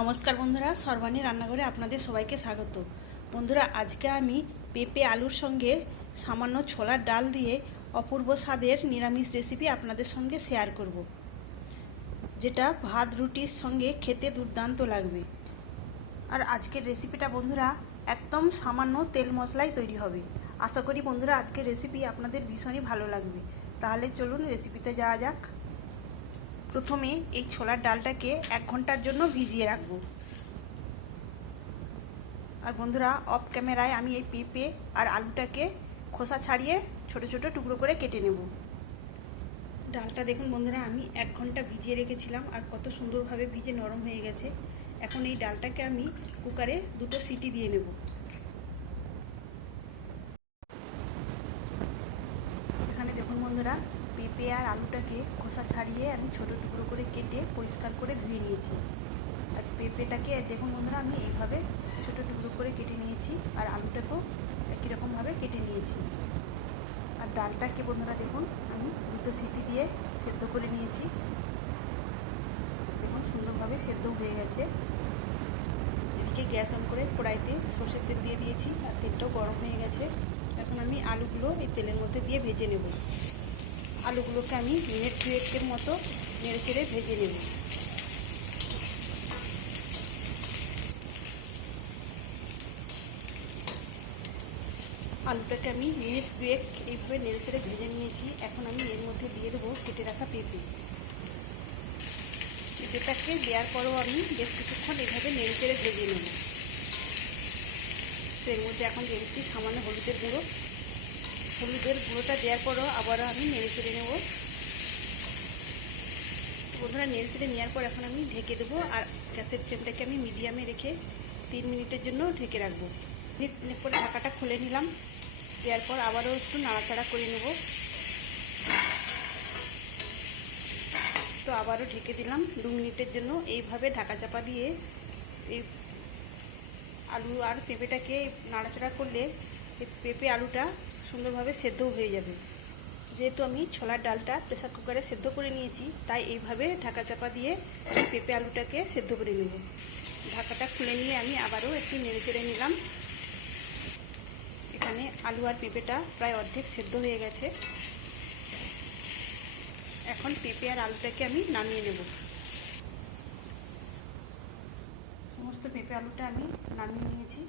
নমস্কার বন্ধুরা, সর্বাণী রান্নাঘরে আপনাদের সবাইকে স্বাগত। বন্ধুরা, আজকে আমি পেঁপে আলুর সঙ্গে সামান্য ছোলার ডাল দিয়ে অপূর্ব স্বাদের নিরামিষ রেসিপি আপনাদের সঙ্গে শেয়ার করব, যেটা ভাত রুটির সঙ্গে খেতে দুর্দান্ত লাগবে। আর আজকের রেসিপিটা বন্ধুরা, একদম সামান্য তেল মশলায় তৈরি হবে। আশা করি বন্ধুরা, আজকের রেসিপি আপনাদের ভীষণই ভালো লাগবে। তাহলে চলুন রেসিপিতে যাওয়া যাক। প্রথমে এই ছোলার ডালটাকে এক ঘণ্টার জন্য ভিজিয়ে রাখব। আর বন্ধুরা অফ ক্যামেরায় আমি এই পেঁপে আর আলুটাকে খোসা ছাড়িয়ে ছোট ছোট টুকরো করে কেটে নেব। ডালটা দেখুন বন্ধুরা, আমি এক ঘণ্টা ভিজিয়ে রেখেছিলাম আর কত সুন্দরভাবে ভিজে নরম হয়ে গেছে। এখন এই ডালটাকে আমি কুকারে দুটো সিটি দিয়ে নেব। এখানে দেখুন বন্ধুরা পেঁপে আর আলুটাকে খোসা ছাড়িয়ে আমি ছোট টুকরো করে কেটে পরিষ্কার করে ধুয়ে নিয়েছি। আর পেঁপেটাকে দেখুন বন্ধুরা, আমি এইভাবে ছোট টুকরো করে কেটে নিয়েছি আর আলুটাকেও একই রকমভাবে কেটে নিয়েছি। আর ডালটাকে বন্ধুরা দেখুন, আমি দুটো সিটি দিয়ে সেদ্ধ করে নিয়েছি। দেখুন সুন্দরভাবে সেদ্ধ হয়ে গেছে। এদিকে গ্যাস অন করে কড়াইতে সর্ষের তেল দিয়ে দিয়েছি, আর তেলটাও গরম হয়ে গেছে। এখন আমি আলুগুলো এই তেলের মধ্যে দিয়ে ভেজে নেব। আলুগুলোকে আমি মিনিট দুয়েকের মতো নেড়ে চেড়ে ভেজে নেব। আলুটাকে আমি মিনিট দুয়েক এইভাবে নেড়ে চেড়ে ভেজে নিয়েছি। এখন আমি এর মধ্যে দিয়ে দেবো কেটে রাখা পেঁপে। পেঁপেটাকে দেওয়ার পরও আমি বেশ কিছুক্ষণ এইভাবে নেড়ে চেড়ে ভেজে নেব। তো এর মধ্যে এখন দিয়ে দিচ্ছি সামান্য হলুদের গুঁড়ো। হলুদের গুঁড়োটা দেওয়ার পরও আবারও আমি নেড়ে চেড়ে নেব। বন্ধুরা, নেড়ে চেড়ে নেওয়ার পর এখন আমি ঢেকে দেবো আর গ্যাসের ফ্লেমটাকে আমি মিডিয়ামে রেখে তিন মিনিটের জন্য ঢেকে রাখব। মিনিট করে ঢাকাটা খুলে নিলাম। দেওয়ার পর আবারও একটু নাড়াচাড়া করে নেব। তো আবারও ঢেকে দিলাম দু মিনিটের জন্য। এইভাবে ঢাকা চাপা দিয়ে এই আলু আর পেঁপেটাকে নাড়াচাড়া করলে পেঁপে আলুটা সুন্দরভাবে সেদ্ধও হয়ে যাবে। যেহেতু আমি ছোলার ডালটা প্রেসার কুকারে সেদ্ধ করে নিয়েছি, তাই এইভাবে ঢাকা চাপা দিয়ে পেঁপে আলুটাকে সেদ্ধ করে নেব। ঢাকাটা খুলে নিয়ে আমি আবারও একটু নেড়ে চেড়ে নিলাম। এখানে আলু আর পেঁপেটা প্রায় অর্ধেক সেদ্ধ হয়ে গেছে। এখন পেঁপে আর আলুটাকে আমি নামিয়ে নেব। সমস্ত পেঁপে আলুটা আমি নামিয়ে নিয়েছি।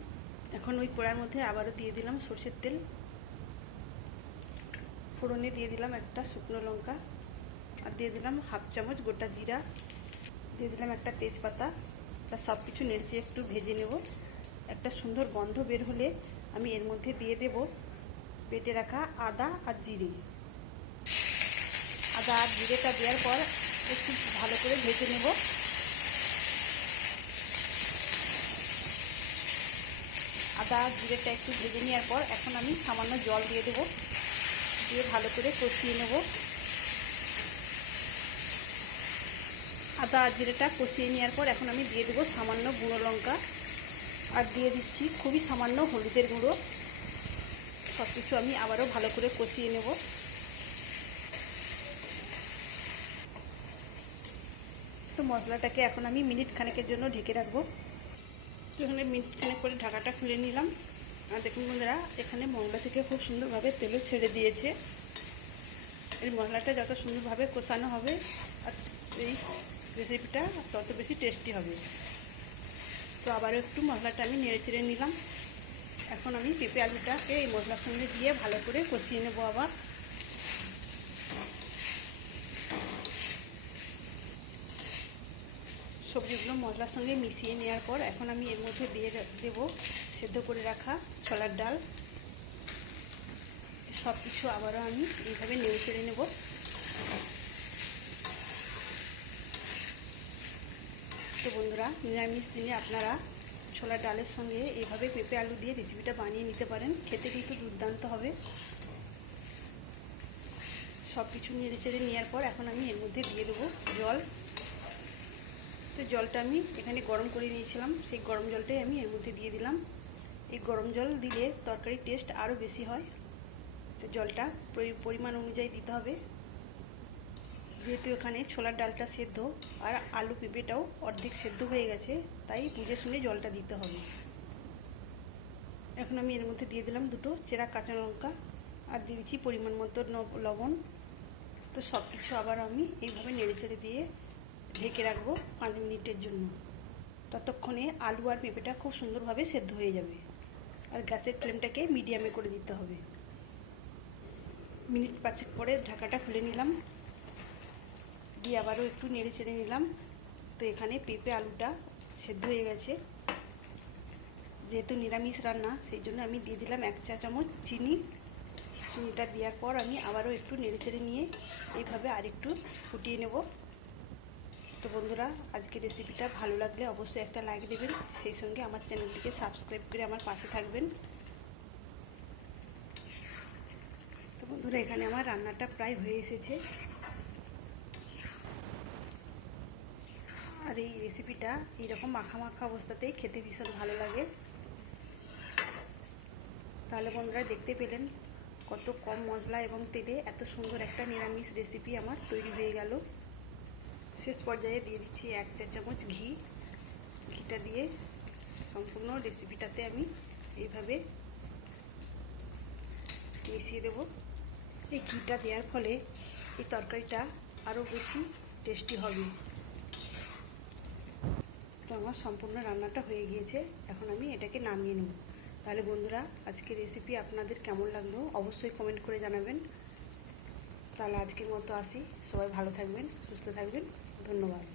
এখন ওই পোড়ার মধ্যে আবারও দিয়ে দিলাম সর্ষের তেল। ফোড়নে দিয়ে দিলাম একটা শুকনো লঙ্কা আর দিয়ে দিলাম হাফ চামচ গোটা জিরা। দিয়ে দিলাম একটা তেজপাতা তা সব কিছু নেড়েছে একটু ভেজে নেব। একটা সুন্দর গন্ধ বের হলে আমি এর মধ্যে দিয়ে দেব পেটে রাখা আদা আর জিরে। আদা আর জিরেটা দেওয়ার পর একটু ভালো করে ভেজে নেব। আদা জিরেটা একটু ভেজে নেওয়ার পর এখন আমি সামান্য জল দিয়ে দেবো। দিয়ে ভালো করে কষিয়ে নেব। আদা জিরেটা কষিয়ে নেওয়ার পর এখন আমি দিয়ে দেবো সামান্য গুঁড়ো লঙ্কা। আর দিয়ে দিচ্ছি খুবই সামান্য হলুদের গুঁড়ো। সব কিছু আমি আবারও ভালো করে কষিয়ে নেব। তো মশলাটাকে এখন আমি মিনিট খানেকের জন্য ঢেকে রাখব। তো এখানে মিনিট খানেক করে ঢাকাটা খুলে নিলাম। দেখুন বন্ধুরা, এখানে মশলা থেকে খুব সুন্দরভাবে তেলও ছেড়ে দিয়েছে। এই মশলাটা যত সুন্দরভাবে কষানো হবে, আর এই রেসিপিটা তত বেশি টেস্টি হবে। তো আবারও একটু মশলাটা আমি নেড়ে চেড়ে নিলাম। এখন আমি পেঁপে আলুটাকে এই মশলার সঙ্গে দিয়ে ভালো করে কষিয়ে নেব আবার। সবজিগুলো মশলার সঙ্গে মিশিয়ে নেওয়ার পর এখন আমি এর মধ্যে দিয়ে দেব সেদ্ধ করে রাখা ছোলার ডাল। সব কিছু আবারও আমি এইভাবে নেড়ে চেড়ে নেব। তো বন্ধুরা, নিরামিষ দিনে আপনারা ছোলার ডালের সঙ্গে এইভাবে পেঁপে আলু দিয়ে রেসিপিটা বানিয়ে নিতে পারেন। খেতে কিন্তু দুর্দান্ত হবে। সব কিছু নেড়ে চেড়ে নেওয়ার পর এখন আমি এর মধ্যে দিয়ে দেবো জল। তো জলটা আমি এখানে গরম করে নিয়েছিলাম। সেই গরম জলটাই আমি এর মধ্যে দিয়ে দিলাম। এই গরম জল দিলে তরকারির টেস্ট আরও বেশি হয়। তো জলটা পরিমাণ অনুযায়ী দিতে হবে। যেহেতু এখানে ছোলার ডালটা সেদ্ধ আর আলু পেঁপেটাও অর্ধেক সেদ্ধ হয়ে গেছে, তাই বুঝে শুনে জলটা দিতে হবে। এখন আমি এর মধ্যে দিয়ে দিলাম দুটো চেরা কাঁচা লঙ্কা আর দিয়েছি পরিমাণ মতো লবণ। তো সব কিছু আবার আমি এইভাবে নেড়ে চেড়ে দিয়ে ঢেকে রাখব পাঁচ মিনিটের জন্য। ততক্ষণে আলু আর পেঁপেটা খুব সুন্দরভাবে সেদ্ধ হয়ে যাবে। আর গ্যাসের ফ্লেমটাকে মিডিয়ামে করে দিতে হবে। মিনিট পাঁচেক পরে ঢাকাটা খুলে নিলাম। দিয়ে আবারও একটু নেড়ে চেড়ে নিলাম। তো এখানে পেঁপে, আলুটা সেদ্ধ হয়ে গেছে। যেহেতু নিরামিষ রান্না, সেই জন্য আমি দিয়ে দিলাম এক চা চামচ চিনি। চিনিটা দেওয়ার পর আমি আবারও একটু নেড়ে চেড়ে নিয়ে এইভাবে আরেকটু ফুটিয়ে নেব। তো বন্ধুরা আজকে রেসিপিটা ভালো লাগলে অবশ্যই একটা লাইক দেবেন। সেই সঙ্গে আমার চ্যানেলটিকে সাবস্ক্রাইব করে আমার পাশে থাকবেন। তো বন্ধুরা, এখানে আমার রান্নাটা প্রায় হয়ে এসেছে। আর এই রেসিপিটা এইরকম মাখা মাখা অবস্থাতেই খেতে ভীষণ ভালো লাগে। তাহলে বন্ধুরা, দেখতে পেলেন কত কম মশলা এবং তেলে এত সুন্দর একটা নিরামিষ রেসিপি আমার তৈরি হয়ে গেল। শেষ পর্যায়ে দিয়ে দিচ্ছি এক চা চামচ ঘি। ঘিটা দিয়ে সম্পূর্ণ রেসিপিটাতে আমি এইভাবে মিশিয়ে দেব। এই ঘিটা দেওয়ার ফলে এই তরকারিটা আরও বেশি টেস্টি হবে। তো আমার সম্পূর্ণ রান্নাটা হয়ে গিয়েছে। এখন আমি এটাকে নামিয়ে নেব। তাহলে বন্ধুরা আজকে রেসিপি আপনাদের কেমন লাগল অবশ্যই কমেন্ট করে জানাবেন। তাহলে আজকের মতো আসি। সবাই ভালো থাকবেন, সুস্থ থাকবেন। ধন্যবাদ।